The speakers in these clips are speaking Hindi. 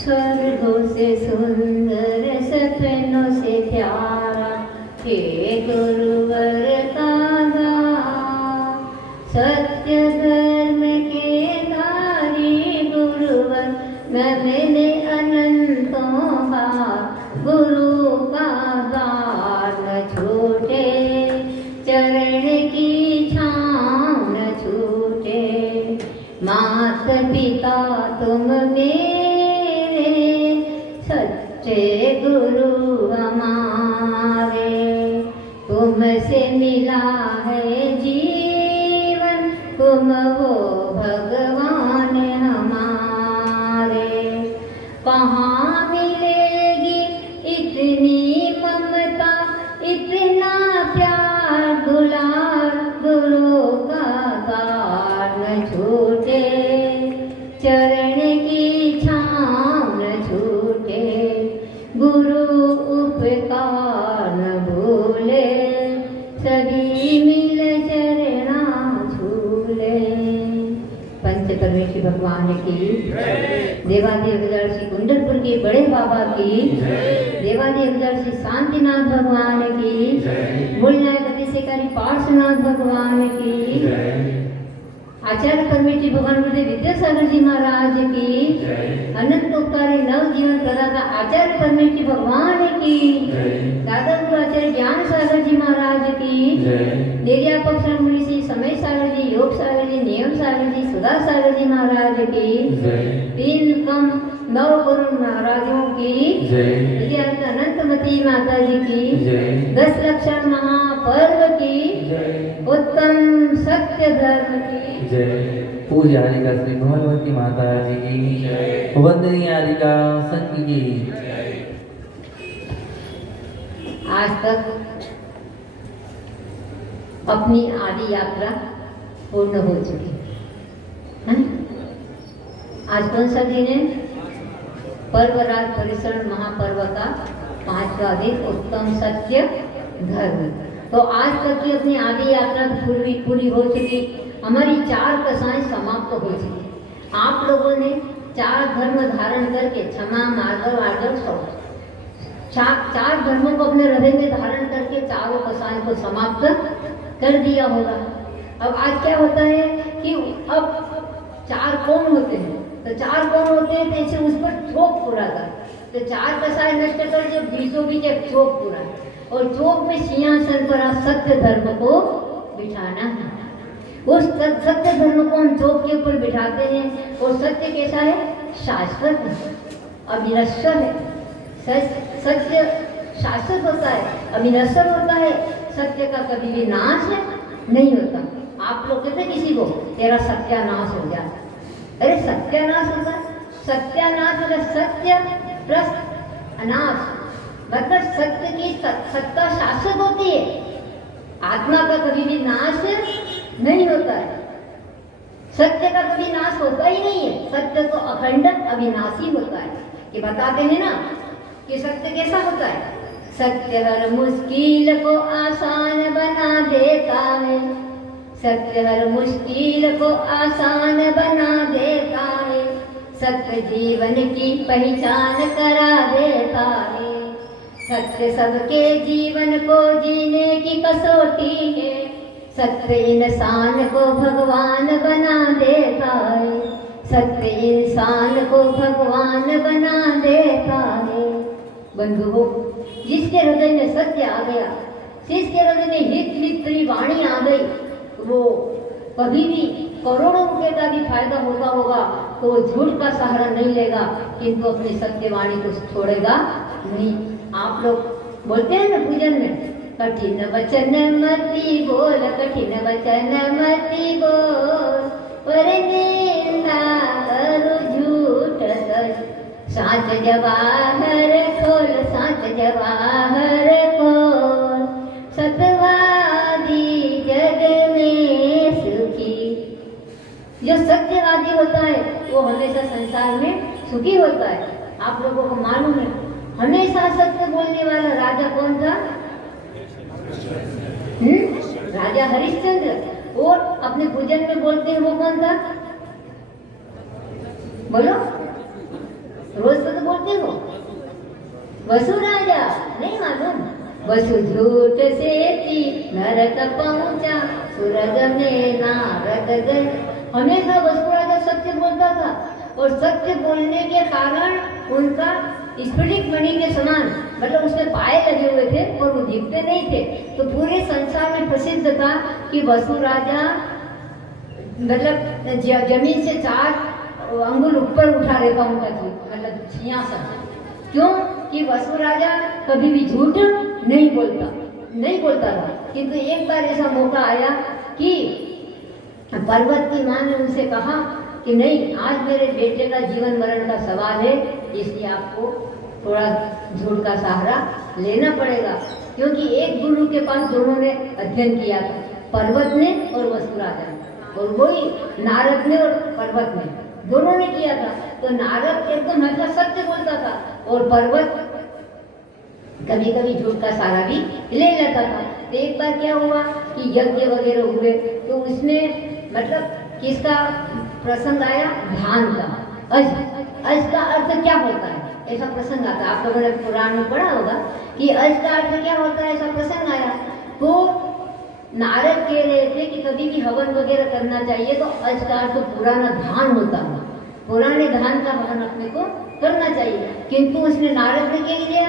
स्वर्गों से सुंदर सपनों से प्यारा हे गुरुवर का दान। सत्य धर्म के धारी गुरुवर न मिले अनंतों का गुरु का दान न छूटे चरण की छाँव न छूटे। मात पिता तुम मेरे सच्चे गुरु हमारे। तुमसे मिला है जीवन तुम हो भगवान हमारे। कहाँ मिलेगी इतनी ममता इतना प्यार दुलार गुरु का दान न छूटे चरण की छाँव न छूटे। गुरु उपकार न भूले सभी मिल चरणा झूले। पंच परमेश्वर भगवान की देवादेव श्री कुंडलपुर के बड़े बाबा की देवादेव श्री शांतिनाथ भगवान की मूलनायक अतिशयकारी पार्श्वनाथ भगवान की आचार्य परमेश्वर भगवान गुरुदेव विद्यासागर जी महाराज की अनंत उपकारी नव जीवन प्रदाता आचार्य परमेश्वर भगवान की दादा गुरु आचार्य ज्ञान सागर जी महाराज की निर्यापक मुनि श्री समय सागर जी योग सागर जी नियम सागर जी सुधा सागर जी महाराज की तीन कम नव गुरु महाराजों की अनंतमती माता जी की 10 लक्षण महापर्व की उत्तम सत्य धर्म की जय। पूज्यारिका श्री भगवती माता जी की वंदनीयारिका संत की। आज तक अपनी आदि यात्रा पूर्ण हो चुकी है। आज कौन सा दिन है? पर्वराज परिसरण महापर्व का 5वां दिन उत्तम सत्य धर्म। तो आज तक की अपनी आदि यात्रा पूरी हो चुकी। हमारी 4 कसाएं समाप्त हो चुकी। आप लोगों ने 4 धर्म धारण करके क्षमा मार्ग आर्जव शौच 4 धर्मों को अपने हृदय में धारण करके चारों कसाएं को समाप्त कर दिया होगा। अब आज क्या होता है कि अब 4 कौन होते हैं? तो 4 कौन होते हैं? तो इसे उस पर चोक पूरा कर। तो 4 कसाएं नष्ट कर जब बीचों बीच एक चोक पूरा और चोक में सिंहासन पर आप सत्य धर्म को बिठाना है। उस सत्य धर्म को हम चोक के ऊपर बिठाते हैं और सत्य कैसा है? शाश्वत है, अविनश्वर है। सत्य शाश्वत होता है, अविनश्वर होता है। सत्य का कभी भी नाश नहीं होता। आप लोग कहते किसी को तेरा सत्यानाश हो जाए। अरे सत्यानाश होता है, सत्यानाश मतलब सत्य प्लस अनाश, मतलब सत्य की सत्ता शाश्वत होती है। आत्मा का कभी भी नाश नहीं होता है। सत्य का कभी नाश होता ही नहीं है। सत्य तो अखंड अविनाशी होता है। कि बताते हैं ना कि सत्य कैसा होता है? सत्य हर मुश्किल को आसान बना देता है। सत्य हर मुश्किल को आसान बना देता है। सत्य जीवन की पहचान करा देता है। सत्य सबके जीवन को जीने की कसौटी है। सत्य इंसान को भगवान बना देता है। सत्य इंसान को भगवान बना देता है। बंधुओं, जिसके हृदय में सत्य आ गया, जिसके हृदय में हित मित्री वाणी आ गई, वो कभी भी करोड़ों रुपए का भी फायदा होता होगा तो वो झूठ का सहारा नहीं लेगा, किंतु अपनी सत्यवाणी को छोड़ेगा नहीं। आप लोग बोलते हैं ना पूजन में, कठिन वचन मती बोल, कठिन वचन मती बोल, पर निंदा करो झूठ सच, साच जवाहर खोल, साच जवाहर खोल, सत्यवादी जग में सुखी। जो सत्यवादी होता है वो हमेशा संसार में सुखी होता है। आप लोगों को मालूम है हमेशा सत्य बोलने वाला राजा कौन था? राजा हरिश्चंद्र। और अपने भोजन में बोलते हैं वो कौन था? बोलो। रोज तो बोलते हो वसु राजा, नहीं मालूम? वसु झूठ से थी नरक पहुंचा, स्वर्ग में नारद गए। हमेशा वसु राजा सत्य बोलता था और सत्य बोलने के कारण उनका स्फटिक मणि के समान, मतलब उसमें पाए लगे हुए थे और वो दिखते नहीं थे। तो पूरे संसार में प्रसिद्ध था कि वसु राजा मतलब जमीन से 4 अंगुल ऊपर उठा रहता उनका जी, मतलब सिंहासन। क्यों? कि वसु राजा कभी भी झूठ नहीं बोलता था। किंतु एक बार ऐसा मौका आया कि पर्वत की मां ने उनसे कहा कि नहीं, आज मेरे बेटे का जीवन मरण का सवाल है, इसलिए आपको थोड़ा झूठ का सहारा लेना पड़ेगा। क्योंकि एक गुरु के पास दोनों ने अध्ययन किया था, पर्वत ने और वसु राजा ने, और वही नारद ने और पर्वत ने, दोनों ने किया था। तो नारद एकदम हल्का सत्य बोलता था और पर्वत कभी कभी झूठ का सहारा भी ले लेता था। तो एक बार क्या हुआ कि यज्ञ वगैरह हुए, तो उसमें मतलब किसका प्रसंग आया? धान का। अज का अर्थ क्या होता है, ऐसा प्रसंग आता है। आप लोगों ने पुराण में पढ़ा होगा कि अज का अर्थ क्या होता है, ऐसा प्रसंग आया। तो नारद कह रहे थे कि कभी भी हवन वगैरह करना चाहिए तो अज का अर्थ पुराना धान होता है, पुराने धान का हवन अपने को करना चाहिए। किंतु उसने नारद ने क्या किया,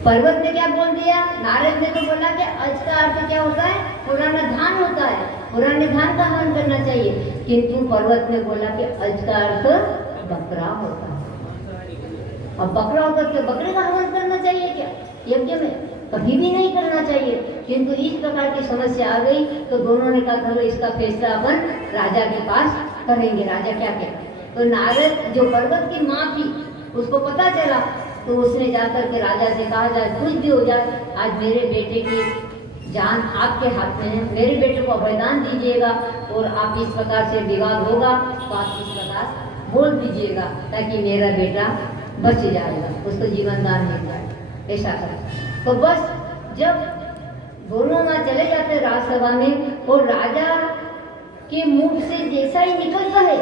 पर्वत ने क्या बोल दिया? नारद ने तो बोला कि अज का अर्थ क्या होता है? पुराना धान होता है, पुराने धान का हवन करना चाहिए। किंतु पर्वत ने बोला कि अज का अर्थ बकरा होता है। अब बकरा होता तो बकरे का हवन करना चाहिए क्या यज्ञ में? कभी भी नहीं करना चाहिए। किंतु इस प्रकार की समस्या आ गई तो दोनों ने कहा चलो इसका फैसला अपन राजा के पास करेंगे, राजा क्या कहता। तो नारद जो पर्वत की माँ थी उसको पता चला, तो उसने जाकर के राजा से कहा, जाए कुछ भी हो जाए, आज मेरे बेटे की जान आपके हाथ में है, मेरे बेटे को अभयदान दीजिएगा और आप इस प्रकार से विवाद होगा तो आप इस प्रकार बोल दीजिएगा ताकि मेरा बेटा बच जाएगा, उसको जीवन दान मिल जाए, ऐसा कर। तो बस जब दोनों माँ चले जाते राजसभा में और राजा के मुख से जैसा ही निकलता है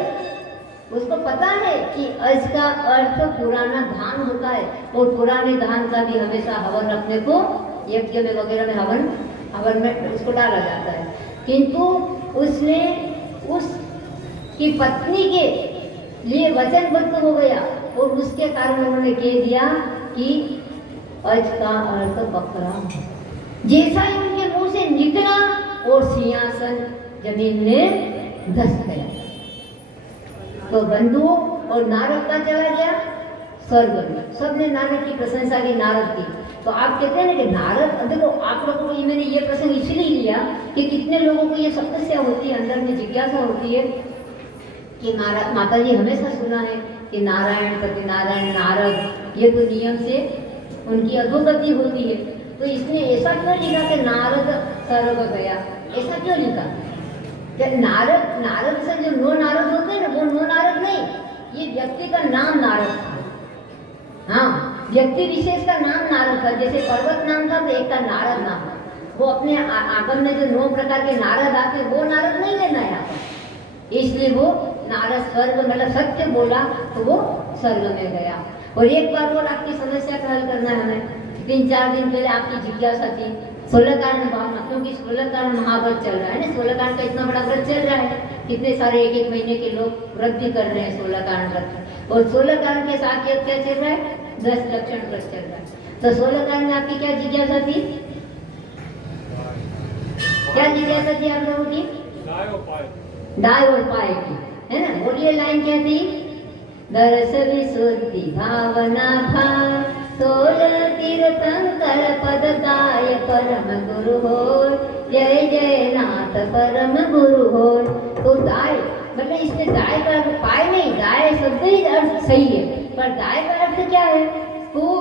उसको पता है कि अज का अर्थ पुराना धान होता है और पुराने धान का भी हमेशा हवन रखने को यज्ञ में वगैरह में हवन में उसको डाला जाता है। किंतु उसने उसकी पत्नी के लिए वचनबद्ध हो गया और उसके कारण उन्होंने कह दिया कि अज का अर्थ बकरा। जैसा ही उनके मुंह से निकला और सिंहासन जमीन में धस गया। तो बंधु और नारद का चला गया स्वर्ग में। सबने नारद की प्रशंसा की, नारद की। तो आप कहते हैं ना कि नारद, देखो आप लोगों को मैंने ये प्रसंग इसलिए लिया कि कितने लोगों को ये समस्या होती है, अंदर में जिज्ञासा होती है कि माता जी हमेशा सुना है कि नारायण सत्यनारायण नारद, ये तो नियम से उनकी अधोगति होती है। तो इसने ऐसा क्यों लिखा कि नारद स्वर्ग गया, ऐसा क्यों लिखा? नारद से जो नो नारद होते हैं ना, वो नो नारद नहीं, ये व्यक्ति का नाम नारद था। हाँ, व्यक्ति विशेष का नाम नारद था। जैसे पर्वत नाम था तो एक का नारद नाम था। वो अपने आगम में जो 9 प्रकार के नारद आते वो नारद नहीं लेना है आपको, इसलिए वो नारद स्वर्ग मतलब सत्य बोला तो वो स्वर्ग में गया। और एक बार और आपकी समस्या का हल करना है हमें। 3-4 दिन पहले आपकी जिज्ञासा थी 16 कारण भावना, क्योंकि 16 कारण महाव्रत चल रहा है ना, 16 कारण का इतना बड़ा व्रत चल रहा है, कितने सारे 1-1 महीने के लोग व्रत भी कर रहे हैं 16 कारण व्रत। और 16 कारण के साथ क्या चल रहा है? 10 लक्षण व्रत चल रहा है। तो 16 कारण में आपकी क्या जिज्ञासा थी? क्या जिज्ञासा थी आप लोगों की? दाय और पाए की, है ना। बोलिए लाइन क्या थी? दरस विशुद्धि भावना भाव 16 तीर्थंकर पद दाय परम गुरु हो, जय जय नाथ परम गुरु हो। तो दाय मतलब इसमें दाय का अर्थ पाए नहीं, दाय शब्द ही अर्थ सही है, पर दाय का अर्थ क्या है? तो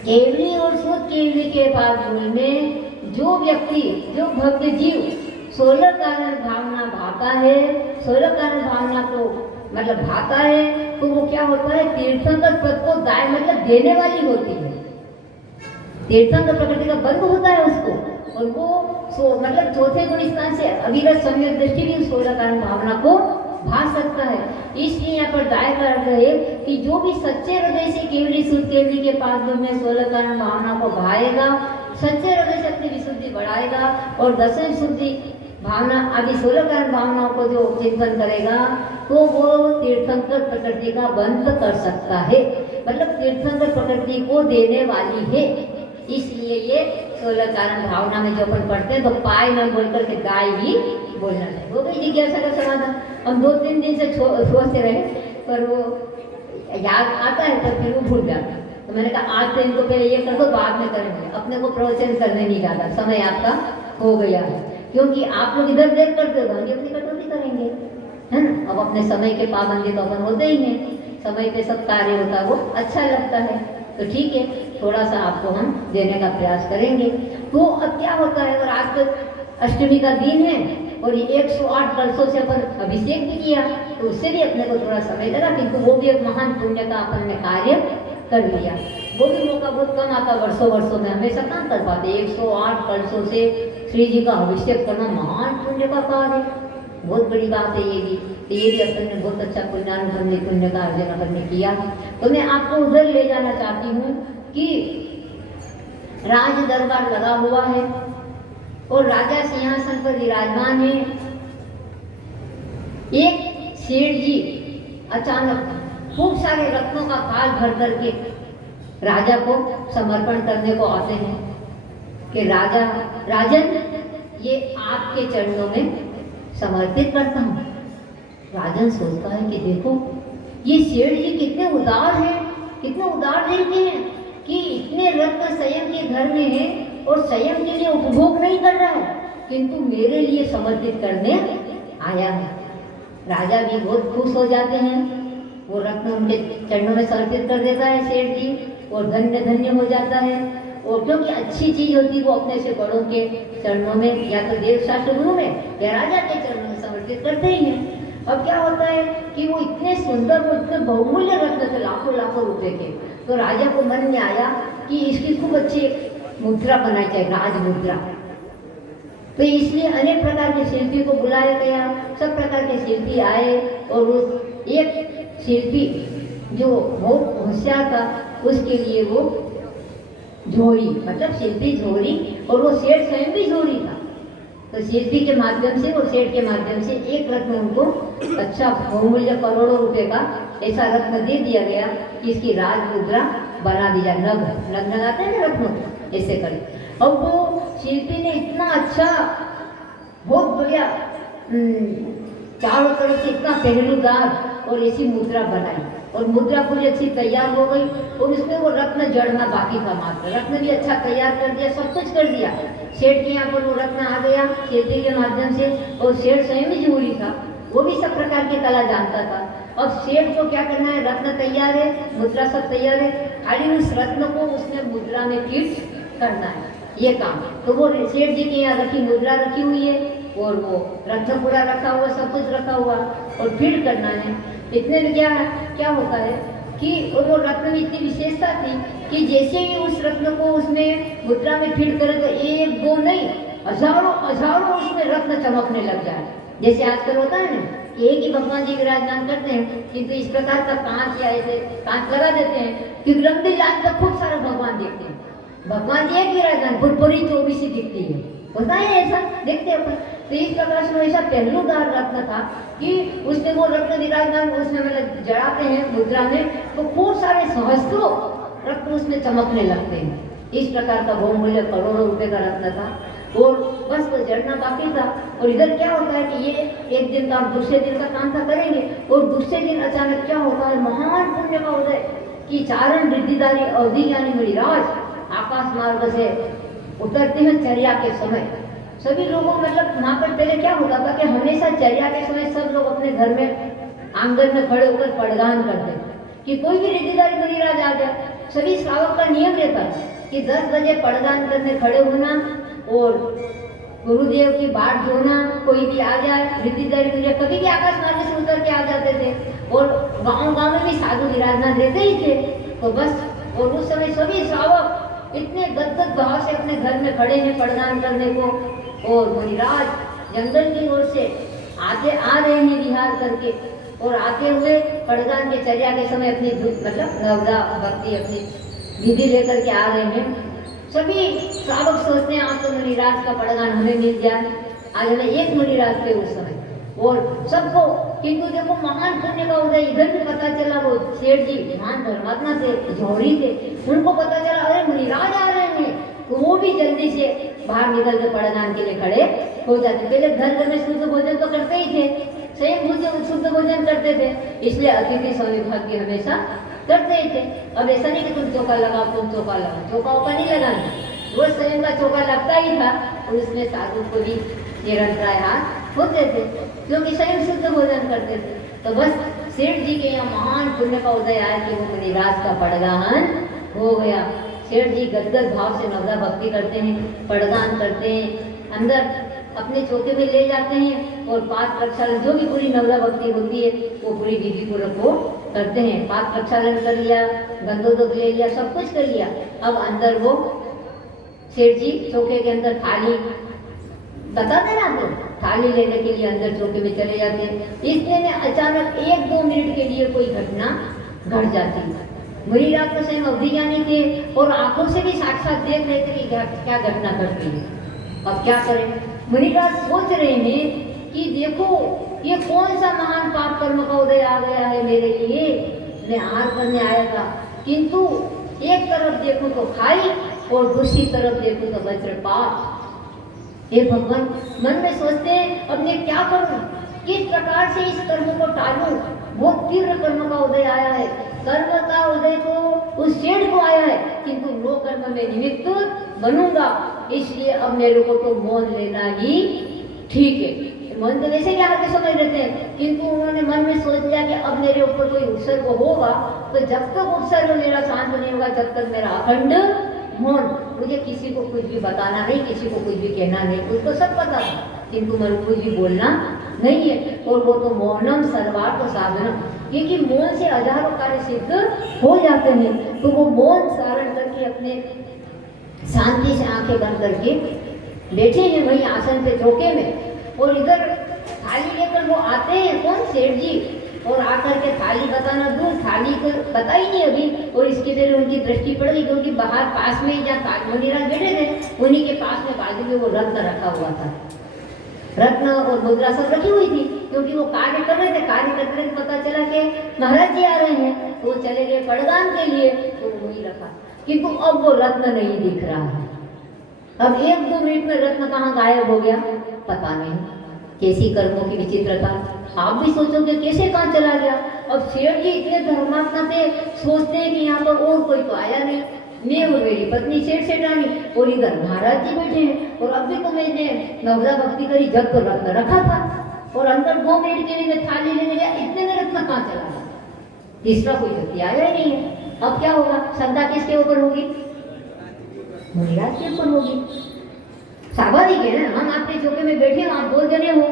केवली और शुद्ध केवली के बावजूद में जो व्यक्ति, जो भक्त जीव 16 कारण भावना भाता है, 16 कारण भावना को मतलब भाता है, तो वो क्या होता है? तीर्थंकर पद को दाय मतलब देने वाली होती है। तीर्थंकर प्रकृति का बंध होता है उसको, और वो मतलब चौथे गुण स्थान से अविरत सम्यक दृष्टि भी 16 कारण भावना को भा सकता है। इसलिए यहाँ पर दाय का अर्थ है कि जो भी सच्चे हृदय से केवली शुद्ध केवली के पास में 16 कारण भावना को भाएगा, सच्चे हृदय से अपनी विशुद्धि बढ़ाएगा और दसवीं शुद्धि भावना आदि 16 कारण भावनाओं को जो चिंतन करेगा तो वो तीर्थंकर प्रकृति का बंध कर सकता है, मतलब तीर्थंकर प्रकृति को देने वाली है। इसलिए ये 16 कारण भावना में जो अपन पढ़ते हैं तो पाए न बोल करके गाय ही बोलना चाहिए। वो गई जिज्ञासा का समाधान। हम 2-3 दिन से सोचते रहे पर वो याद आता है पर फिर वो भूल जाता। तो मैंने कहा आज तो इनको पहले ये कर दो, बाद में करेंगे। अपने को प्रवचन करने नहीं जाता, समय आपका हो गया है, क्योंकि आप लोग इधर देख करते हो, हम अपनी कटौती करेंगे, है ना। अब अपने समय के पाबंदी तो अपन होते ही हैं, समय पे सब कार्य होता है, वो अच्छा लगता है। तो ठीक है, थोड़ा सा आपको हम देने का प्रयास करेंगे। तो अब क्या होता है, अगर आज तो अष्टमी का दिन है और ये 108 कलशों से अपन अभिषेक भी किया तो उससे भी अपने को थोड़ा समय लगा, किंतु वो भी एक महान पुण्य का अपन ने कार्य कर लिया। वो भी मौका बहुत कम आता, वर्षों वर्षों में हमेशा काम कर पाते। 108 कलशों से श्री जी का अभिषेक करना महान पुण्य का कार्य, बहुत बड़ी बात है ये भी। तो ये भी अपन ने बहुत अच्छा पुण्यानुबंधी पुण्य का अर्जन अपन ने किया। तो मैं आपको उधर ले जाना चाहती हूँ कि राज दरबार लगा हुआ है और राजा सिंहासन पर विराजमान है। एक सेठ जी अचानक खूब सारे रत्नों का काल भर करके राजा को समर्पण करने को आते हैं कि राजन ये आपके चरणों में समर्पित करता हूँ। राजन सोचता है कि देखो ये सेठ जी कितने उदार हैं, कितने उदार दिल के हैं कि इतने रत्न स्वयं के घर में है और स्वयं के लिए उपभोग नहीं कर रहा है, किंतु मेरे लिए समर्पित करने आया है। राजा भी बहुत खुश हो जाते हैं, वो रत्न उनके चरणों में समर्पित कर देता है सेठ जी, और धन्य धन्य हो जाता है। और क्योंकि अच्छी चीज होती वो अपने से बड़ों के चरणों में या तो देव शास्त्र गुरु में या राजा के चरणों में समर्पित करते ही हैं। अब क्या होता है कि वो इतने सुंदर, वो इतने बहुमूल्य रत्न थे, लाखों लाखों रुपए के। तो राजा को मन में आया कि इसकी खूब अच्छी मुद्रा बनाई जाए, राज मुद्रा। तो इसलिए अनेक प्रकार के शिल्पी को बुलाया गया, सब प्रकार के शिल्पी आए और उस एक शिल्पी जो बहुत होशियार था उसके लिए वो झोरी, मतलब शिल्पी झोरी, और वो सेठ स्वयं भी झोरी था। तो शिल्पी के माध्यम से और सेठ के माध्यम से एक रत्न उनको अच्छा बहुमूल्य करोड़ों रुपए का ऐसा रत्न दे दिया गया कि इसकी राज मुद्रा बना दी जाए। नग लगाते हैं ना रत्नों, ऐसे करें। अब वो शिल्पी ने इतना अच्छा, बहुत बढ़िया, चारों तरफ से इतना पहलूदार और ऐसी मुद्रा बनाई और मुद्रा पूरी अच्छी तैयार हो गई और उसमें वो रत्न जड़ना बाकी था मात्र। रत्न भी अच्छा तैयार कर दिया, सब कुछ कर दिया। सेठ के यहाँ पर वो रत्न आ गया शिल्पी के माध्यम से, और सेठ स्वयं भी झूरी था, वो भी सब प्रकार की कला जानता था। अब सेठ को क्या करना है, रत्न तैयार है, मुद्रा सब तैयार है, खाली उस रत्न को उसने मुद्रा में फिट करना है, ये काम। तो वो सेठ जी के यहाँ रखी मुद्रा रखी हुई है और वो रत्न पूरा रखा हुआ, सब कुछ रखा हुआ और फिट करना है। इतने में क्या होता है कि वो रत्न में इतनी विशेषता थी कि जैसे ही उस रत्न को उसमें मुद्रा में फिट करे तो एक दो नहीं, हजारों उसमें रत्न चमकने लग जाए। जैसे आजकल होता है ना, एक ही भगवान जी विराजमान करते हैं किंतु इस प्रकार का कांच या ऐसे कांच लगा देते हैं कि लंबी लाइन तक खूब सारे भगवान देखते हैं। भगवान जी एक विराजमान, पूरी 24 दिखती है, होता है ऐसा, देखते अपन। तो इस प्रकार से ऐसा पहलूदार रत्न था कि उसमें वो रत्न विराजमान, उसमें मतलब जड़ाते हैं मुद्रा में तो खूब सारे सहस्त्रों रत्न उसमें चमकने लगते हैं। इस प्रकार का बहुमूल्य करोड़ों रुपए का रत्न था और बस वो जड़ना बाकी था। और इधर क्या होता है कि ये एक दिन का दूसरे दिन का काम था करेंगे और दूसरे दिन अचानक क्या होता है, महान पुण्य का उदय कि चारण रिद्धिदारी अवधि यानी मुनिराज आकाश मार्ग से उतरते हैं चर्या के समय। सभी लोगों मतलब वहाँ पर पहले क्या होता था कि हमेशा चर्या के समय सब लोग अपने घर में आंगन में खड़े होकर पड़गान करते कि कोई भी रिद्धिदारी मुनिराज आ जाए। सभी श्रावक का नियम रहता कि 10 बजे पड़गान करने खड़े होना और गुरुदेव की बाट धोना, कोई भी आ जाए रिद्धिदारी मुनिराज कभी भी आकाश मार्ग से उतर के आ जाते थे और गाँव में भी साधु विराजमान रहते ही थे। तो बस और उस समय सभी श्रावक इतने गदगद भाव से अपने घर में खड़े हैं पड़गान करने को और मुनिराज जंगल की ओर से आते आ रहे हैं विहार करके, और आते हुए पड़गान के चर्या के समय अपनी मतलब नवदा भक्ति अपनी विधि लेकर के आ रहे हैं। सभी श्रावक सोचते हैं आज तो मुनिराज का पड़गान हमें मिल जाए। आज हमें एक मुनिराज थे उस समय और सबको, किंतु देखो महान पुण्य का उदय इधर भी पता चला। वो सेठ जी महान धर्मात्मा थे, जौहरी थे, उनको पता चला अरे मुनिराज आ रहे हैं, तो वो भी जल्दी से बाहर निकल के पड़गान के लिए खड़े हो जाते। पहले घर घर में शुद्ध भोजन तो करते ही थे, सही मुँह से शुद्ध भोजन करते थे, इसलिए अतिथि सौभाग्य हमेशा करते ही थे। अब ऐसा नहीं कि तुम चौका लगाओ, तुम चौका लगाओ, चौका वौका नहीं लगाना, रोज स्वयं का चौका लगता ही था। और उसमें साधु को भी निरंतराय हाथ होते थे क्योंकि स्वयं शुद्ध भोजन करते थे। तो बस सेठ जी के यहाँ महान पुण्य का उदय आया कि वो मुनिराज का पड़गान हो गया। सेठ जी गदगद भाव से नवदा भक्ति करते हैं, पड़गान करते हैं, अंदर अपने चौके में ले जाते हैं और 5 प्रक्षालन जो भी पूरी नवदा भक्ति होती है वो पूरी विधि पूर्वक को करते हैं। 5 प्रक्षालन कर लिया, गंधोदक ले लिया, सब कुछ कर लिया। अब अंदर वो सेठ जी चौके के अंदर थाली बताते ना, तो थाली लेने के लिए अंदर चौके में चले जाते हैं। इसलिए में अचानक 1-2 मिनट के लिए कोई घटना घट जाती है। मुनिराज तो स्वयं अवधि ज्ञानी थे और आंखों से भी साक्षात देख रहे थे कि क्या घटना घट रही है। अब क्या करें? मुनिराज सोच रहे हैं कि देखो ये कौन सा महान पाप कर्म का उदय आ गया है मेरे लिए, मैं आहार करने आया था, किंतु एक तरफ देखो तो खाई और दूसरी तरफ देखो तो वज्र पाप। हे भगवान, मन में सोचते हैं अब मैं क्या करूं, किस प्रकार से इस कर्म को टालूं। बहुत तीव्र कर्म का उदय आया है, कर्म का उदय तो उस सेठ को आया है, किंतु लो कर्म में निमित्त बनूंगा, इसलिए अब मेरे को तो मौन लेना ही ठीक है। मन तो वैसे क्या करके समझ लेते हैं, किंतु उन्होंने मन में सोच लिया कि अब मेरे ऊपर कोई उपसर्ग होगा तो जब तक उपसर्ग मेरा शांत नहीं होगा तब तक मेरा अखंड मौन, मुझे किसी को कुछ भी बताना नहीं, किसी को कुछ भी कहना नहीं। उसको सब पता था, किंतु मेरे को कुछ भी बोलना नहीं है। और वो तो मौनम सर्वार्थ साधनम, क्योंकि मौन से हजारों कार्य सिद्ध हो जाते हैं। तो वो मौन धारण करके अपने शांति से आंखें बंद करके बैठे हैं वहीं आसन पे चौके में, और इधर थाली लेकर वो आते हैं, कौन? सेठ जी। और आकर के थाली बताना दूर, थाली को पता ही नहीं अभी, और इसके देर उनकी दृष्टि पड़ गई क्योंकि बाहर पास में ही जहाँ मुनिराज बैठे थे उन्हीं के पास में बाजू में वो रत्न रखा हुआ था, रत्न और मुद्रा सब रखी हुई थी, क्योंकि वो कार्य कर रहे थे। कार्य करते रहे पता चला कि महाराज जी आ रहे हैं, तो वो चले गए पड़गान के लिए, तो वही रखा, किंतु अब वो रत्न नहीं दिख रहा है। अब 1-2 मिनट में रत्न कहाँ गायब हो गया पता नहीं। कैसी कर्मों की विचित्रता, आप भी सोचोगे कैसे कहाँ चला गया। अब शेर जी इतने धर्मात्मा थे, सोचते हैं कि यहाँ पर और कोई तो आया नहीं, मैं और मेरी पत्नी सेठानी और इधर महाराज जी बैठे हैं, और अभी तो मैंने नवदा भक्ति करी जब तो रत्न रखा था, और अंदर 2 मिनट के लिए मैं थाली लेने गया, इतने में रत्न कहाँ चला गया। तीसरा कोई व्यक्ति आया ही नहीं है। अब क्या होगा? श्रद्धा किसके ऊपर होगी? मुनिराज के ऊपर होगी। स्वाभाविक है ना, हम आपके चौके में बैठे हो, आप 2 जने हो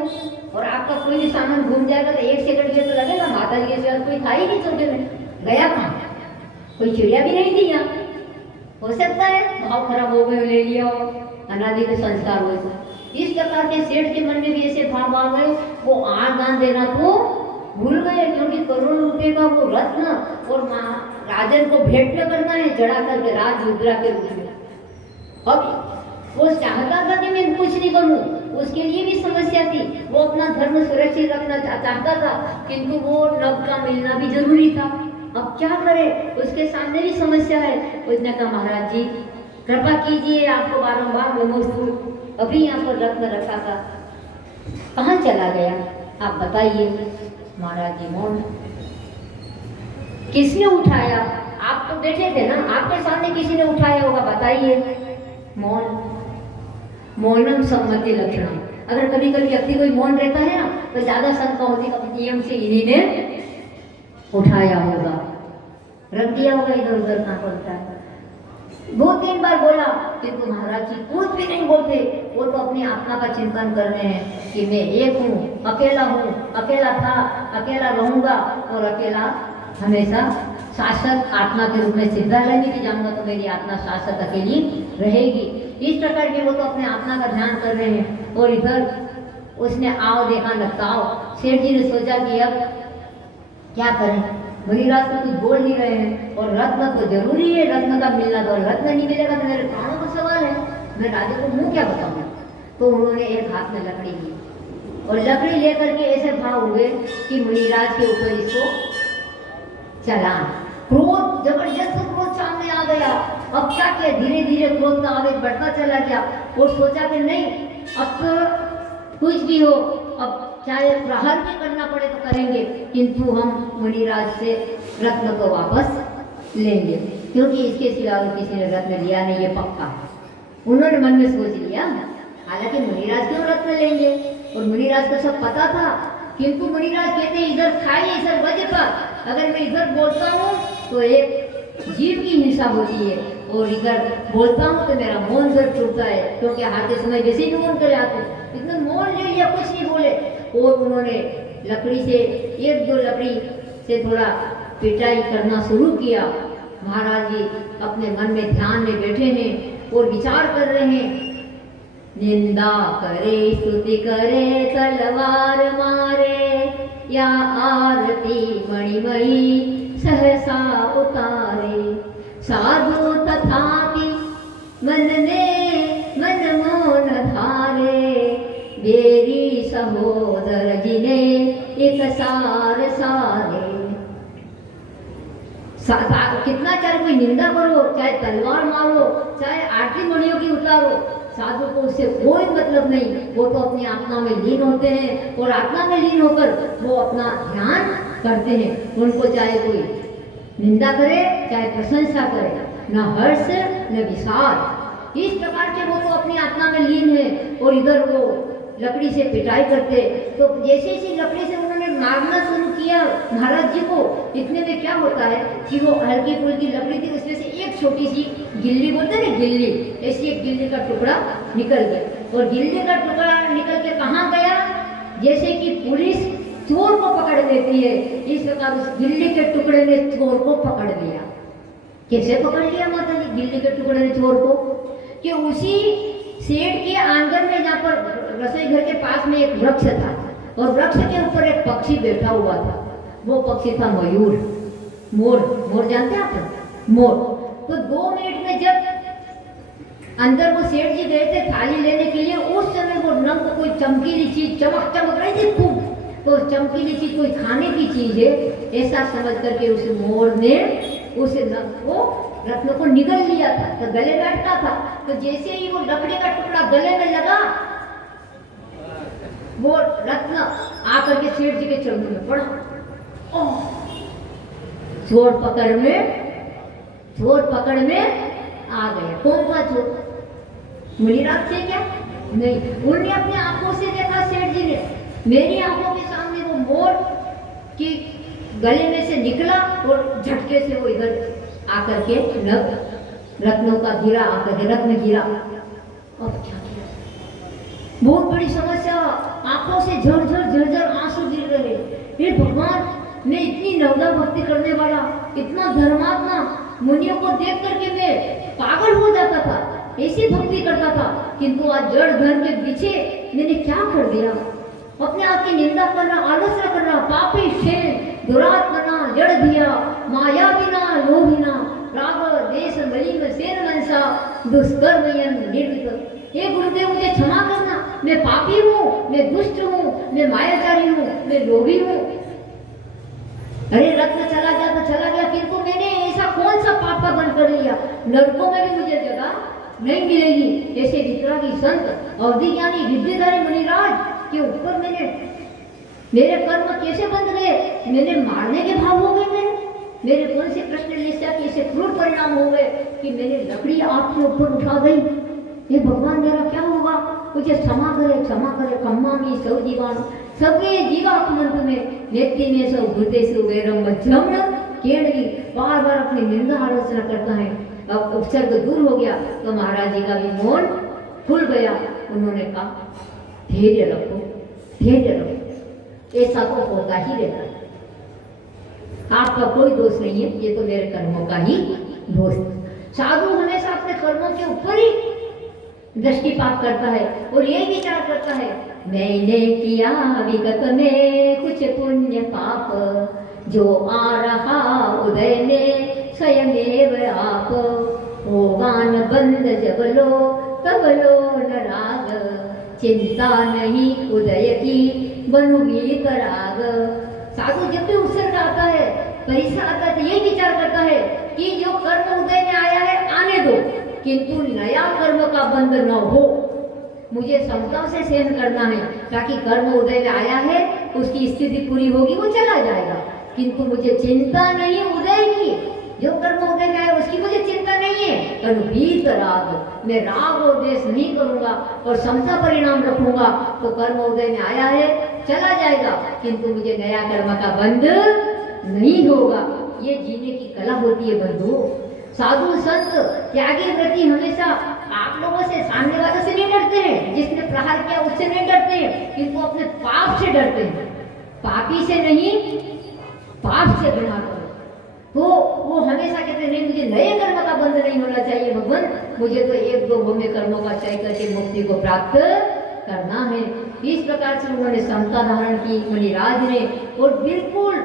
और आपका कोई भी सामान घूम जाएगा तो 1 सेकंड के तो लगेगा। माता जी के साथ कोई था ही नहीं चौके में, गया कहाँ? कोई चिड़िया भी नहीं थी यहाँ। हो सकता है भाव खराब हो गए, ले लिया हो, अनादि के संस्कार हुए। इस प्रकार के सेठ के मन में भी ऐसे भाव आ गए, वो आड़ दान देना तो भूल गए, क्योंकि करोड़ों रुपए का वो रत्न और राजन को भेंट में करना है चढ़ा करके राज मुद्रा के रूप में। अब वो चाहता था कि मैं कुछ नहीं करूं, उसके लिए भी समस्या थी। वो अपना धर्म सुरक्षित रखना चाहता था, किंतु वो नव का मिलना भी जरूरी था। अब क्या करे, उसके सामने भी समस्या है। उसने कहा महाराज जी कृपा कीजिए, आपको बारंबार नमोस्तु, अभी यहाँ पर रत्न रखा था, कहाँ चला गया आप बताइए। महाराज जी मौन। किसने उठाया? आप तो बैठे थे ना, आपके सामने किसी ने उठाया होगा, बताइए। मौन। मौनम सम्मति लक्षण। अगर कभी कभी व्यक्ति कोई मौन रहता है ना तो ज्यादा शंका होती है नियम से इन्हीं ने उठाया होगा, रख दिया होगा इधर उधर कहाँ पड़ता है। 2-3 बार बोला, किंतु महाराज जी कुछ भी नहीं बोलते। वो तो अपनी आत्मा का चिंतन कर रहे हैं कि मैं एक हूँ, अकेला था, अकेला रहूंगा और अकेला हमेशा शाश्वत आत्मा के रूप में सिद्धालय में भी जाऊंगा तो मेरी आत्मा शाश्वत अकेली रहेगी। इस प्रकार के वो तो अपने आत्मा का ध्यान कर रहे हैं। और इधर उसने आओ देखा न ताओ। सेठ जी ने सोचा कि अब क्या करें, मुनिराज तो कुछ बोल नहीं रहे हैं और रत्न तो जरूरी है, रत्न का मिलना, तो रत्न नहीं मिलेगा तो मेरे प्राणों का सवाल है, मैं राजा को मुंह क्या बताऊं। तो उन्होंने एक हाथ में लकड़ी ली और लकड़ी लेकर के ऐसे भाव हुए कि मुनिराज के ऊपर इसको चला। क्रोध, जबरदस्त क्रोध सामने आ गया। अब क्या किया, धीरे धीरे क्रोध का आवेग बढ़ता चला गया और सोचा कि नहीं अब तो कुछ भी हो, अब चाहे प्रहार भी करना पड़े तो करेंगे, किंतु हम मुनिराज से रत्न को वापस लेंगे, क्योंकि इसके सिवा किसी ने रत्न लिया नहीं, ये पक्का है। उन्होंने मन में सोच लिया। हालांकि मुनिराज क्यों रत्न लेंगे, और मुनिराज को सब पता था, किंतु मुनिराज कहते इधर खाइए इधर वजह पर, अगर मैं इधर बोलता हूँ तो एक जीव की हिंसा होती है और इधर बोलता हूँ तो मेरा मौन जर टूटता है, क्योंकि हारते समय वैसे ही मौन करे आते, इतना मौन ले लिया, कुछ नहीं बोले। और उन्होंने लकड़ी से एक दो लकड़ी से थोड़ा पिटाई करना शुरू किया। महाराज जी अपने मन में ध्यान में बैठे हैं और विचार कर रहे हैं, निंदा करे स्तुति करे तलवार मारे, या आरती मणिमयी सहसा उतारे, साधु तथापि मन मोन धारे, बेरी सहोदर जिने एक सार सारे। कितना चाहे कोई निंदा करो, चाहे तलवार मारो, चाहे आरती मणियों की उतारो, साधु को उससे कोई मतलब नहीं, वो तो अपनी आत्मा में लीन होते हैं और आत्मा में लीन होकर वो अपना ध्यान करते हैं। उनको चाहे कोई निंदा करे चाहे प्रशंसा करे, न हर्ष न विषाद, इस प्रकार के वो तो अपनी आत्मा में लीन है। और इधर वो लकड़ी से पिटाई करते, तो जैसे ही लकड़ी से उन्होंने मारना शुरू किया महाराज जी को, इतने में क्या होता है कि वो हल्की फुल्की लकड़ी थी, उसमें से एक छोटी सी गिल्ली, बोलते हैं ना गिल्ली, ऐसी एक गिल्ली का टुकड़ा निकल गया। और गिल्ली का टुकड़ा निकल के कहाँ गया, जैसे कि पुलिस चोर को पकड़ लेती है, इस प्रकार उस गिल्ली के टुकड़े ने चोर को पकड़ लिया। कैसे पकड़ लिया माता जी गिल्ली के टुकड़े ने चोर को, कि उसी सेठ के आंगन में, जहाँ पर रसोई घर के पास में एक वृक्ष था और वृक्ष के ऊपर एक पक्षी बैठा हुआ था, वो पक्षी था मयूर, मोर। मोर जानते हैं आप, मोर। तो 2 मिनट में जब अंदर वो सेठ जी गए थे थाली लेने के लिए, उस समय वो नंग को कोई चमकीली चीज चमक रही थी खूब, तो चमकीली चीज कोई खाने की चीज है ऐसा समझ करके उस मोर ने उस नंग को, रत्न को निगल लिया था, तो गले में अटका था। तो जैसे ही वो लकड़ी का टुकड़ा गले में लगा, वो रत्न आकर के सेठ जी के चरणों में पड़ा। चोर पकड़ में आ गया। कौन था चोर, मुनिराज थे क्या? नहीं, उन्होंने अपनी आंखों से देखा सेठ जी ने, मेरी आंखों के सामने वो मोर की गले में से निकला और झटके से वो इधर आकर के रत्नों का गिरा, आकर के रत्न गिरा। अब क्या किया, बहुत बड़ी समस्या, आंखों से झरझर आंसू गिर रहे। ये भगवान ने इतनी नवदा भक्ति करने वाला, इतना धर्मात्मा मुनियों को देख करके मैं पागल हो जाता था, ऐसी भक्ति करता था, किंतु आज जड़ धर्म के पीछे मैंने क्या कर दिया, अपने आप की निंदा करना, आलोचना करना, पापी शेर दुरात्मना जड़ दिया, माया बिना लोभिना, राग देश मलिन सेन मनसा, दुष्कर्मयन निर्मित। हे गुरुदेव मुझे क्षमा करना, मैं पापी हूँ, मैं दुष्ट हूँ, मैं मायाचारी हूँ, मैं लोभी हूँ। अरे रत्न चला गया तो चला गया, किंतु मैंने ऐसा कौन सा पाप का बंद कर लिया, नरकों में भी मुझे जगह नहीं मिलेगी। ऐसे वितरागी संत अवधि ज्ञानी विद्याधरी मुनिराज के ऊपर मेरे कर्म कैसे बंद गए, मैंने मारने के भाव हो गए, मेरे कौन से कृष्ण लीला के ऐसे क्रूर परिणाम हो गए कि मैंने लकड़ी आपके ऊपर उठा गई। ये भगवान मेरा क्या होगा, मुझे क्षमा करे खम्मा में सौ जीवान सबके जीवात्मंत में व्यक्ति में सब हृदय से वेरम जम्र केणगी, बार बार अपनी निंदा आलोचना करता है। अब उपसर्ग दूर हो गया तो महाराज जी का भी मौन खुल गया। उन्होंने कहा धैर्य रखो, ऐसा तो होता ही रहता है, आपका कोई दोष नहीं है, ये तो मेरे कर्मों का ही दोष। साधु हमेशा अपने कर्मों के ऊपर ही दृष्टिपात करता है और ये विचार करता है मैंने किया विगत में कुछ पुण्य पाप, जो आ रहा उदय में स्वयमेव आप। होगान बंद जब लो तब लो न राग, चिंता नहीं उदय की बनुगी पराग। साधु जब भी उत्सर्ग आता है, परिसर आता है, तो यही विचार करता है कि जो कर्म उदय में आया है आने दो, किंतु नया कर्म का बंध न हो। मुझे समता से सहन करना है, ताकि कर्म उदय में आया है उसकी स्थिति पूरी होगी, वो चला जाएगा। किंतु मुझे चिंता नहीं उदय की, जो कर्म उदय में आया उसकी मुझे चिंता नहीं है। करूँ राग, मैं राग और द्वेष नहीं करूंगा और समता परिणाम रखूंगा, तो कर्म उदय में आया है चला जाएगा, किंतु मुझे नया कर्म का बंध नहीं होगा। ये जीने की कला होती है बंधु। साधु संत त्यागी व्रती हमेशा आप लोगों से, सामने वालों से नहीं डरते हैं, जिसने प्रहार किया उससे नहीं डरते हैं, किंतु अपने पाप से डरते हैं। पापी से नहीं, पाप से घृणा करो। तो वो हमेशा कहते हैं नहीं, मुझे नए कर्म का बंध नहीं होना चाहिए भगवान, मुझे तो एक दो भूमि कर्मों का क्षय करके मुक्ति को प्राप्त करना है। इस प्रकार से उन्होंने समता धारण की मुनिराज ने, और बिल्कुल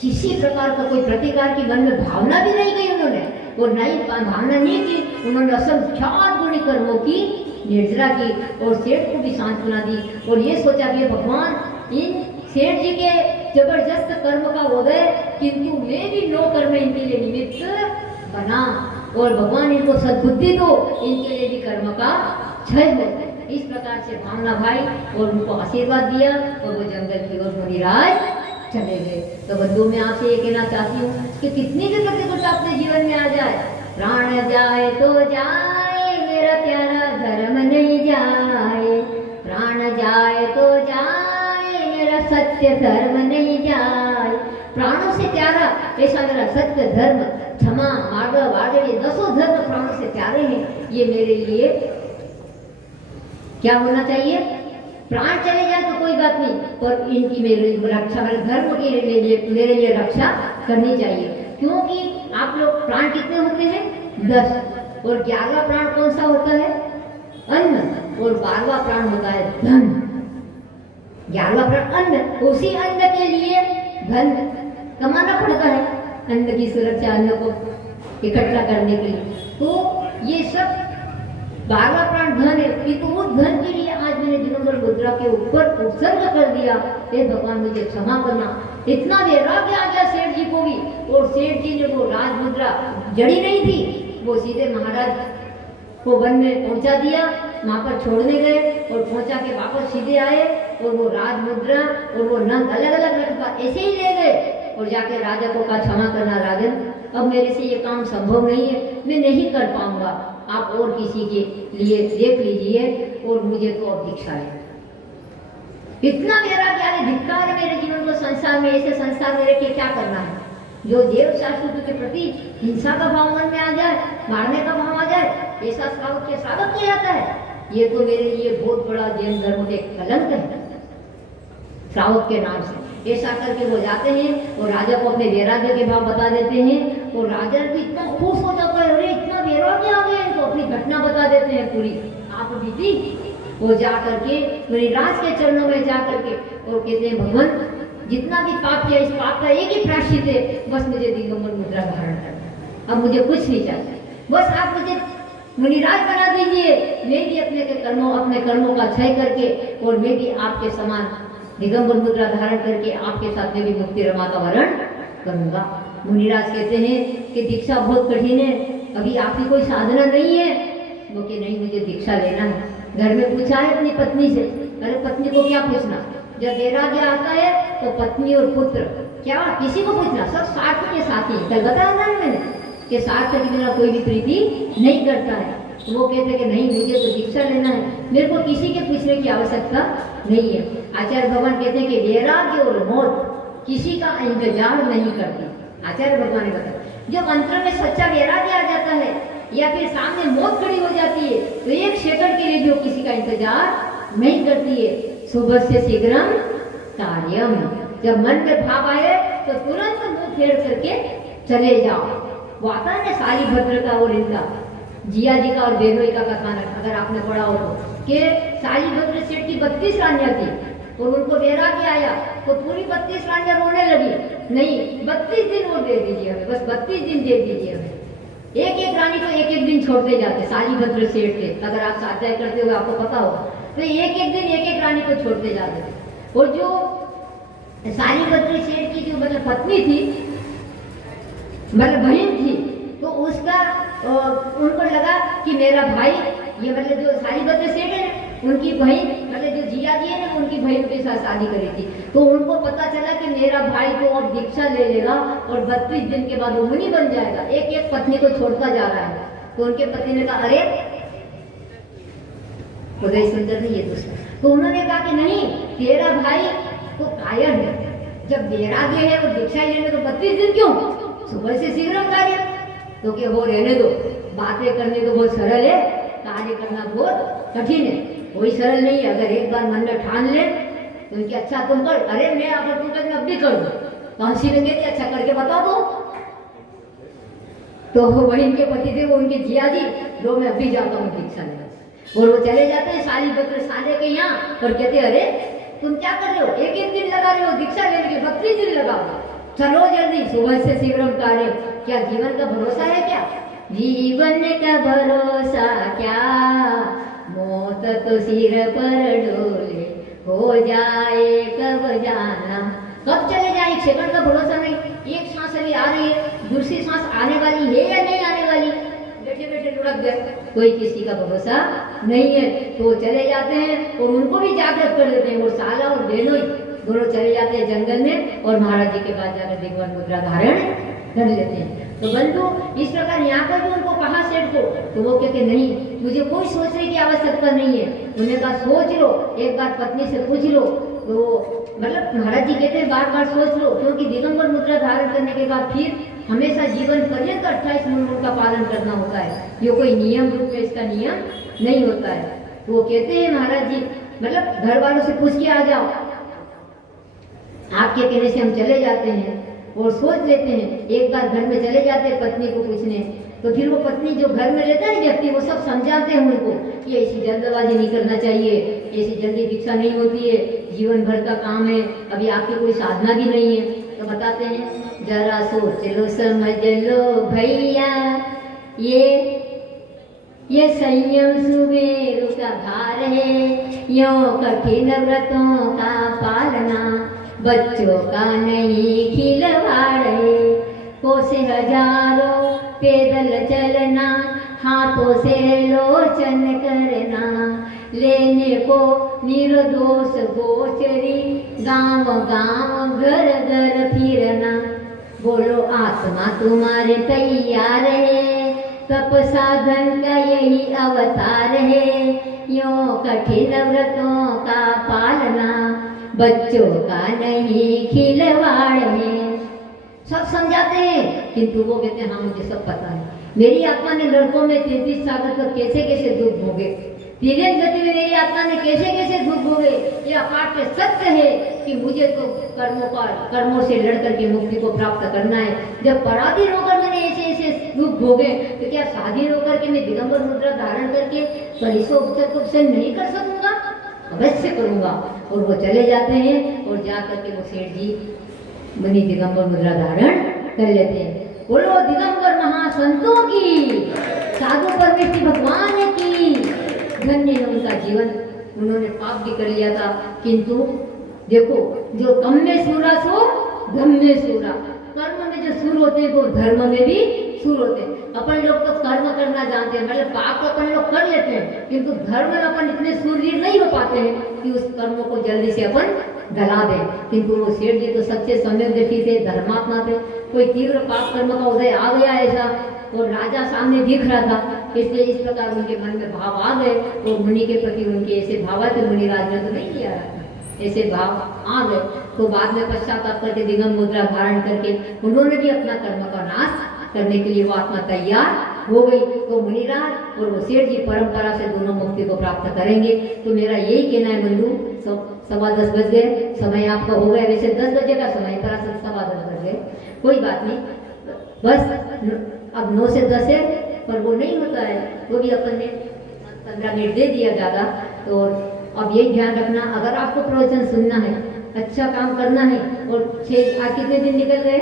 किसी प्रकार का कोई प्रतिकार की मन में भावना भी नहीं की उन्होंने, और नई भावना नहीं की। उन्होंने असंख्यात गुणी कर्मों की निर्जरा की और सेठ को भी सांत्वना दी, और ये सोचा कि भगवान इन सेठ जी के जबरदस्त कर्म का उदय, किंतु मैं भी नो कर्म इनके लिए निमित्त बना, और भगवान इनको सद्बुद्धि दो, इनके लिए भी कर्म का क्षय हो। इस प्रकार से भावना भाई और उनको आशीर्वाद दिया, और वो जंगल की ओर मुनिराज चले गए। तो बंधु मैं आपसे ये कहना चाहती हूँ कि कितनी भी प्रतिकूलता अपने जीवन में आ जाए, प्राण जाए तो जाए मेरा प्यारा धर्म नहीं जाए, प्राण जाए तो जाए मेरा सत्य धर्म नहीं जाए। प्राणों से प्यारा ऐसा मेरा सत्य धर्म, क्षमा मार्ग वागड़े 10 धर्म प्राणों से प्यारे हैं। ये मेरे लिए क्या होना चाहिए? प्राण चले जाए तो कोई बात नहीं, पर इनकी मेरी रक्षा, मेरे धर्म के लिए मेरे लिए रक्षा करनी चाहिए। क्योंकि आप लोग प्राण कितने होते हैं? 10, और 11वां प्राण कौन सा होता है? अन्न, और 12वां प्राण होता है धन। 11वां प्राण अन्न, उसी अन्न के लिए धन कमाना पड़ता है, अन्न की सुरक्षा, अन्न को इकट्ठा करने के लिए। तो ये सब 12वां प्राण धन है, किंतु उस धन के लिए आज मैंने दिगंबर मुद्रा के ऊपर उत्सर्ग कर दिया। हे भगवान मुझे क्षमा करना। इतना वैराग्य आ गया सेठ जी को भी, और सेठ जी ने वो राज मुद्रा जड़ी नहीं थी, वो सीधे महाराज को वन में पहुंचा दिया, वहां पर छोड़ने गए, और पहुंचा के वापस सीधे आए, और वो राज मुद्रा और वो नंद अलग अलग रखा ऐसे ही ले गए, और जाके राजा को कहा क्षमा करना राजन, अब मेरे से ये काम संभव नहीं है, मैं नहीं कर पाऊंगा, आप और किसी के लिए देख लीजिए, और मुझे तो अब दीक्षा है। इतना वैराग्य आ गया, धिक्कार है मेरे जीवन को, संसार में ऐसे संसार में रह के क्या करना है। जो देव शास्त्र के प्रति हिंसा का भाव मन में आ जाए, मारने का भाव आ जाए, ऐसा श्रावक के श्रावक किया जाता है। ये तो मेरे लिए बहुत बड़ा जैन धर्म के कलंक है, श्रावक के नाम से। ऐसा करके वो जाते हैं और राजा को अपने वैराग्य के भाव बता देते हैं, और राजा भी इतना खुश हो जाता है, अरे इतना वैराग्य आ गया, तो अपनी घटना बता देते हैं पूरी, आप बीती। वो जा करके मुनिराज के चरणों में जा करके और कहते हैं भगवान जितना भी पाप किया, इस पाप का एक ही प्रायश्चित है, बस मुझे दिगंबर मुद्रा धारण करना, अब मुझे कुछ नहीं चाहिए, बस आप मुझे मुनिराज बना दीजिए, मैं भी अपने कर्मों का क्षय करके, और मैं भी आपके समान दिगंबर मुद्रा धारण करके आपके साथ में भी मुक्ति रमा का वरण करूंगा। मुनिराज कहते हैं कि दीक्षा बहुत कठिन है, अभी आपकी कोई साधना नहीं है। वो कि नहीं, मुझे दीक्षा लेना है। घर में पूछा है अपनी पत्नी से, अरे पत्नी को क्या पूछना, जब वैराग्य आता है तो पत्नी और पुत्र, क्या किसी को पूछना, सब स्वार्थ के साथी। कल बताया ना मैंने कि स्वार्थ के बिना कोई भी प्रीति नहीं करता है। तो वो कहते कि नहीं, मुझे तो दीक्षा लेना है, मेरे को किसी के पूछने की आवश्यकता नहीं है। आचार्य भगवान कहते हैं कि वैराग्य और मौत किसी का इंतजार नहीं करती। आचार्य भगवान ने बताया, जब अंतर में सच्चा वैराग्य आ जाता है या फिर सामने मौत खड़ी हो जाती है, तो 1 सेकंड के लिए जो किसी का इंतजार नहीं करती है। सुबह से शीघ्रम कार्यम, जब मन में भाव आए तो तुरंत मुंह फेर करके चले जाओ। वो आता है सारी भद्र का और इनका, जिया जी का और बेनोई का कथानक, अगर आपने पढ़ा हो तो, कि शालीभद्र सेठ की 32 रानियां थी और उनको वैराग्य आया तो पूरी 32 रानियां रोने लगी, नहीं 32 दिन और दे दीजिए हमें, बस 32 दिन दे दीजिए हमें। एक एक रानी को एक एक दिन छोड़ते जाते शालीभद्र सेठ थे, अगर आप स्वाध्याय करते हुए आपको पता होगा, तो एक एक दिन एक एक रानी को छोड़ते जाते थे। और जो शालीभद्र सेठ की जो मतलब पत्नी थी, मतलब बहन थी, तो उसका उनको लगा कि मेरा भाई, ये मतलब जो शालीभद्र सेठ है ना, उनकी बहन मतलब जो जिया जी है ना, उनकी बहन के साथ शादी करी थी, तो उनको पता चला कि मेरा भाई तो अब दीक्षा ले लेगा और 32 दिन के बाद वो मुनि बन जाएगा, एक एक पत्नी को छोड़ता जा रहा है। तो उनके पति ने कहा अरे उदय सुंदर नहीं, ये दूसरा। तो उन्होंने कहा कि नहीं, तेरा भाई तो कायर है, जब वैराग्य है वो दीक्षा लेने तो 32 दिन क्यों, सुबह से शीघ्र कार्य। तो कि वो रहने दो, बातें करने तो बहुत सरल है, कार्य करना बहुत कठिन है, कोई सरल नहीं है। अगर एक बार मन में ठान ले तो उनकी अच्छा तुम कर, अरे मैं अगर तुम कर अब भी कर दो, तो हंसी लगे थी, अच्छा करके बता दो। तो वही इनके पति थे, वो उनके जिया जी, दो मैं अभी जाता हूँ दीक्षा लेने, और वो चले जाते हैं शालीभद्र साले के यहाँ और कहते अरे तुम क्या कर रहे हो, एक एक दिन लगा रहे हो दीक्षा लेने के, 32 दिन लगा, चलो जल्दी, सुबह से शीघ्र कार्य। क्या जीवन का भरोसा है क्या, जीवन का भरोसा क्या, मौत तो सिर पर डोले, हो जाए कब जाना, कब चले जाए, एक सेकंड का भरोसा नहीं। एक सांस अभी आ रही है, दूसरी सांस आने वाली है या नहीं आने वाली, बैठे बैठे लुढ़क गए, कोई किसी का भरोसा नहीं है। तो चले जाते हैं और उनको भी जागृत कर देते हैं, वो साला और बेनोई दोनों चले जाते हैं जंगल में और महाराज जी के पास जाकर दिग्वन मुद्रा धारण कर लेते हैं। तो बंधु इस प्रकार यहाँ पर भी उनको कहा सेठ को, तो वो कहते नहीं, मुझे कोई सोचने की आवश्यकता नहीं है। उन्होंने कहा सोच लो, एक बार पत्नी से पूछ लो। तो मतलब महाराज जी कहते हैं बार बार सोच लो, क्योंकि दिगंबर मुद्रा धारण करने के बाद फिर हमेशा जीवन पर्यंत 28 मूल का पालन करना होता है, ये कोई नियम रूप में इसका नियम नहीं होता है। तो वो कहते हैं महाराज जी, मतलब घर वालों से पूछ के आ जाओ, आपके कहने से हम चले जाते हैं और सोच लेते हैं। एक बार घर में चले जाते हैं पत्नी को पूछने, तो फिर वो पत्नी जो घर में रहता है व्यक्ति, वो सब समझाते हैं उनको कि ऐसी जल्दबाजी नहीं करना चाहिए, ऐसी जल्दी दीक्षा नहीं होती है, जीवन भर का काम है, अभी आपकी कोई साधना भी नहीं है। तो बताते हैं जरा सोच लो समझ लो भैया, ये संयम सुबेरु का भार है, यो कठिन व्रतों का पालना बच्चों का नहीं खिलवाड़ है, कोसे हजारों पैदल चलना, हाथों से लोचन करना, लेने को निर्दोष गोचरी, गांव गांव घर घर फिरना, बोलो आत्मा तुम्हारे तैयार है, तप साधन का यही अवतार है, यो कठिन व्रतों का पालना बच्चों का नहीं खिलवाड़ है। सब समझाते हैं, किंतु वो कहते हैं हाँ मुझे सब पता है, मेरी आत्मा ने लड़कों में 33 सागर पर कैसे कैसे दुख भोगे, तीव्र गति में मेरी आत्मा ने कैसे कैसे दुख भोगे, ये अपाट सत्य है कि मुझे तो कर्मों से लड़ करके मुक्ति को प्राप्त करना है। जब पराधीन होकर मैंने ऐसे ऐसे दुख भोगे, तो क्या स्वाधीन होकर के मैं दिगंबर मुद्रा धारण करके परिशोपचार को सहन नहीं कर सकूंगा, अवश्य करूंगा। और वो चले जाते हैं और जा करके वो सेठ जी मुनि दिगंबर मुद्रा धारण कर लेते हैं। बोलो दिगंबर महासंतों की, साधु परमेश्वर भगवान की, धन्य है उनका जीवन। उन्होंने पाप भी कर लिया था, किंतु देखो जो कम में सूरा सो धम में सूरा, कर्म में जो सुर होते हैं वो धर्म में भी सुर होते हैं। अपन लोग तो कर्म करना जानते हैं, मतलब पाप तो अपन लोग कर लेते हैं, किंतु धर्म में अपन इतने सूरवीर नहीं हो पाते हैं कि उस कर्म को जल्दी से अपन गला दें। किंतु वो सेठ जी तो सच्चे सम्यक दृष्टि से धर्मात्मा थे। कोई तीव्र पाप कर्म का उदय आ गया ऐसा, और राजा सामने दिख रहा था, इसलिए इस प्रकार उनके मन में भाव आ गए और मुनि के प्रति उनके ऐसे भाव है, तो मुनिराज ने तो नहीं किया था, ऐसे भाव आ गए। तो बाद में पश्चाताप करके दिगंबर मुद्रा धारण करके उन्होंने भी अपना कर्म का नाश करने के लिए वो आत्मा तैयार हो गई। तो मुनिराज और वो सेठ जी परंपरा से दोनों मुक्ति को प्राप्त करेंगे। तो मेरा यही कहना है बंधु, 10:15 बज गए, समय आपका हो गया, वैसे 10 बजे का समय पर 10:15 बज गए, कोई बात नहीं, बस अब 9 से 10 है, पर वो नहीं होता है, वो भी अपन ने 15 मिनट दे दिया ज़्यादा। तो अब यही ध्यान रखना, अगर आपको प्रवचन सुनना है, अच्छा काम करना है, और 6 आज कितने दिन निकल गए?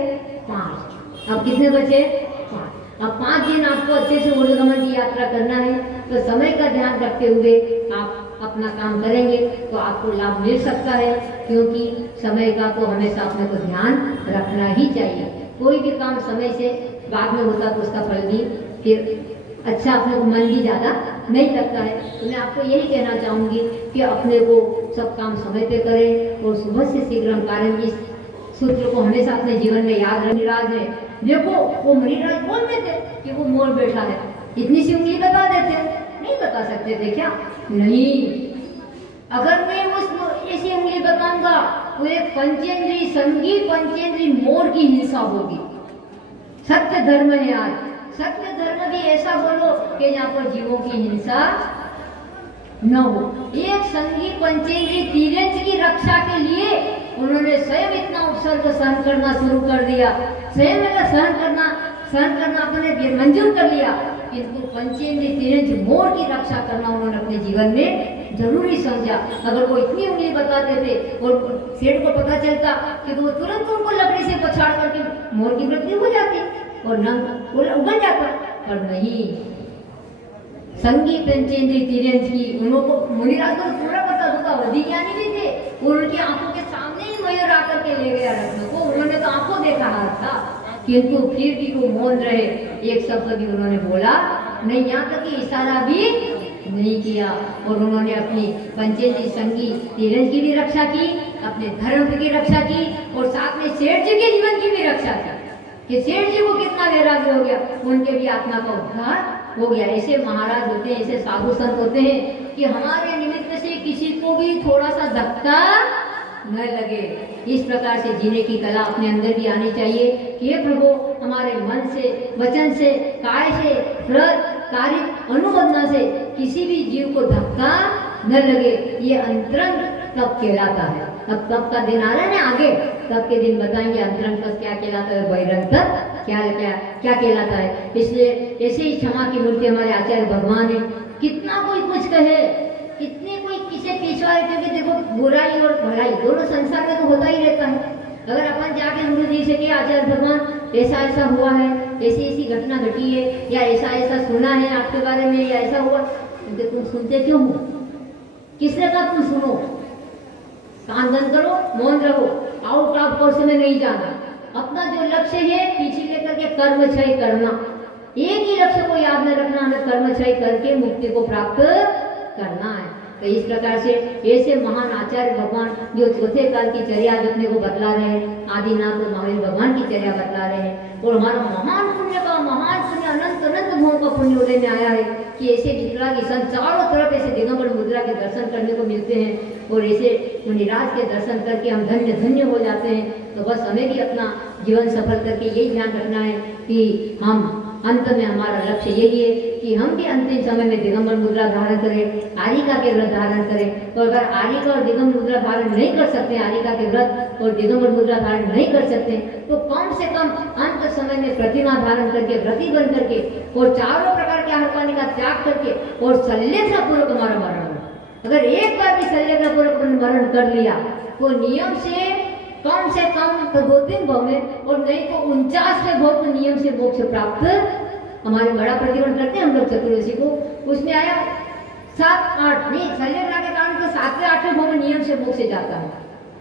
5। अब कितने बचे? 5। अब 5 दिन आपको अच्छे से ऊर्ध्वगमन की यात्रा करना है, तो समय का ध्यान रखते हुए आप अपना काम करेंगे तो आपको लाभ मिल सकता है, क्योंकि समय का तो हमेशा अपने को ध्यान रखना ही चाहिए। कोई भी काम समय से बाद में होता तो उसका फल भी फिर अच्छा, अपने को मन भी ज़्यादा नहीं लगता है। तो मैं आपको यही कहना चाहूँगी कि अपने को सब काम समय पे करें और सुबह से शीघ्रम कार्यम, इस सूत्र को हमेशा अपने जीवन में याद रखना। मुनिराज है, देखो वो मुनिराज बोल देते कि वो मोर बैठा है, इतनी सी उंगली बता देते, नहीं बता सकते थे क्या? नहीं, अगर मैं उस ऐसी उंगली बताऊंगा तो एक पंचेंद्री संगी पंचेंद्री मोर की हिंसा होगी। सत्य धर्म है आज, सत्य धर्म भी ऐसा बोलो कि जहाँ पर जीवों की हिंसा न हो। एक संगी पंचेंद्री तीरंज की रक्षा के लिए उन्होंने स्वयं इतना उपसर्ग सहन करना शुरू कर दिया, स्वयं सहन करना अपने मंजूर कर लिया, किंतु पंचेंद्री तीरंज मोर की रक्षा करना उन्होंने अपने जीवन में जरूरी समझा। अगर वो इतनी उंगली बताते थे और सेठ को पता चलता कि तो वो तुरंत उनको लकड़ी से पछाड़ करके मोर की मृत्यु हो जाती और नंग उगल जाता, पर नहीं, संगी पंचेंद्री तीरंज की उनको मुनिराज को पूरा पता होता, वधी ज्ञानी भी थे, उनकी आंखों के सामने ही मयूर आकर के ले गया रत्न को, उन्होंने तो आंखों देखा हाथ था, किंतु फिर भी वो मौन रहे, एक शब्द भी उन्होंने बोला नहीं, यहाँ तक कि इशारा भी नहीं किया। और उन्होंने अपनी पंचेंद्री संगी तीरंज की भी रक्षा की, अपने धर्म की रक्षा की और साथ में सेठ जी के जीवन की भी रक्षा की कि सेठ जी को कितना वैराग्य हो गया, उनके भी आत्मा का उद्धार हो गया। ऐसे महाराज होते हैं, ऐसे साधु संत होते हैं कि हमारे निमित्त से किसी को भी थोड़ा सा धक्का न लगे। इस प्रकार से जीने की कला अपने अंदर भी आनी चाहिए कि हे प्रभु, हमारे मन से, वचन से, काय से, कार्य अनुबंधना से किसी भी जीव को धक्का न लगे। ये अंतरंग तप कहलाता है। अब तप का दिन आ रहा है ना आगे, तब के दिन बताएंगे अंतरंग तप क्या कहलाता है, बहिरंग तप क्या कहलाता है। इसलिए ऐसे ही क्षमा की मूर्ति हमारे आचार्य भगवान है। कितना कोई कुछ कहे, कितने कोई किसे पिछवाड़े, क्योंकि देखो बुराई और भलाई दोनों संसार में तो होता ही रहता है। अगर अपन जाके गुरु जी से कि आचार्य भगवान ऐसा ऐसा हुआ है, ऐसी ऐसी घटना घटी है, या ऐसा ऐसा सुना है आपके बारे में, या ऐसा हुआ, तो तुम सुनते क्यों हो? किसने कहा तुम सुनो? कान बंद करो, मौन रहो, आउट ऑफ कोर्स में नहीं जाना। अपना जो लक्ष्य है पीछे लेकर के कर्म क्षय करना, एक ही लक्ष्य को याद में रखना, हमें कर्म क्षय करके मुक्ति को प्राप्त करना है। तो इस प्रकार से ऐसे महान आचार्य भगवान जो चौथे काल की चर्या अपने को बतला रहे हैं, आदिनाथ और महावीर भगवान की चर्या बतला रहे हैं, और हमारा महान पुण्य अनंत अनंत भोग का पुण्य उदय में आया है कि ऐसे जितना की संत चारों तरफ ऐसे दिगंबर मुद्रा के दर्शन करने को मिलते हैं, और ऐसे मुनिराज के दर्शन करके हम धन्य धन्य हो जाते हैं। तो बस हमें भी अपना जीवन सफल करके यही ध्यान रखना है कि हम अंत में, हमारा लक्ष्य यही है कि हम भी अंतिम समय में दिगंबर मुद्रा धारण करें, आरिका के व्रत धारण करें। तो अगर आरिका और दिगंबर मुद्रा धारण नहीं कर सकते, आरिका के व्रत और दिगंबर मुद्रा धारण नहीं कर सकते, तो कम से कम अंत समय में प्रतिमा धारण करके, व्रती बन करके और चारों प्रकार के आहार पानी का त्याग करके और शल्यतापूर्वक हमारा मरण हो। अगर एक बार भी शल्यतापूर्वक मरण कर लिया तो नियम से कम तो 2-3 भव में, और नहीं तो 49वें भव तो नियम से मोक्ष प्राप्त। हमारे बड़ा प्रतिबंध करते हैं हम लोग चतुर्दशी को, उसमें आया 7-8 नहीं, शल्यग्रह के कारण तो 7वें-8वें भव में नियम से मोक्ष जाता है,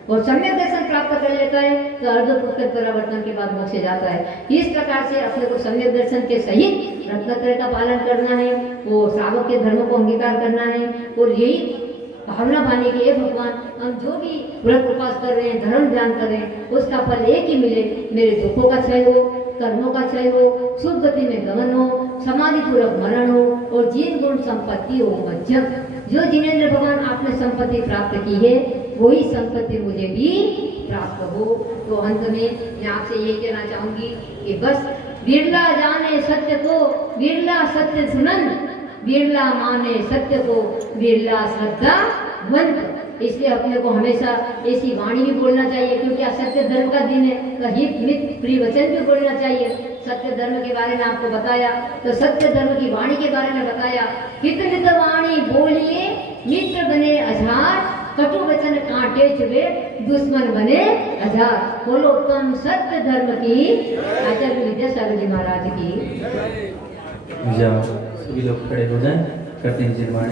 और सम्यक दर्शन प्राप्त कर लेता है तो अर्धपुत्र परावर्तन के बाद मोक्ष जाता है। इस प्रकार से अपने को सम्यक दर्शन के सहित रत्नत्रय का पालन करना है, वो श्रावक के धर्म को अंगीकार करना है, और यही भावना पाने के भगवान, हम जो भी व्रत उपास कर रहे हैं, धर्म ध्यान कर रहे हैं, उसका फल एक ही मिले, मेरे दुखों का क्षय हो, कर्मों का क्षय हो, शुभ गति में गमन हो, समाधि पूर्वक मरण हो, और जीन गुण संपत्ति हो मध्यम। जो जिनेंद्र भगवान आपने संपत्ति प्राप्त की है, वही संपत्ति मुझे भी प्राप्त हो। तो अंत में मैं आपसे ये कहना चाहूंगी कि बस बिरला जाने सत्य को, बिरला सत्य सुनन, बिरला माने सत्य को, बिरला श्रद्धा वंत। इसलिए अपने को हमेशा ऐसी वाणी भी बोलना चाहिए, क्योंकि आज सत्य धर्म का दिन है, तो हित मित प्रिय वचन भी बोलना चाहिए। सत्य धर्म के बारे में आपको बताया, तो सत्य धर्म की वाणी के बारे में बताया, हित मित वाणी बोलिए मित्र बने 1000, कटु वचन कांटे चुभे, दुश्मन बने 1000। बोलो उत्तम सत्य धर्म की, आचार्य विद्यासागर जी महाराज की। जाओ, सभी लोग खड़े हो जाएं, करते हैं निर्माण।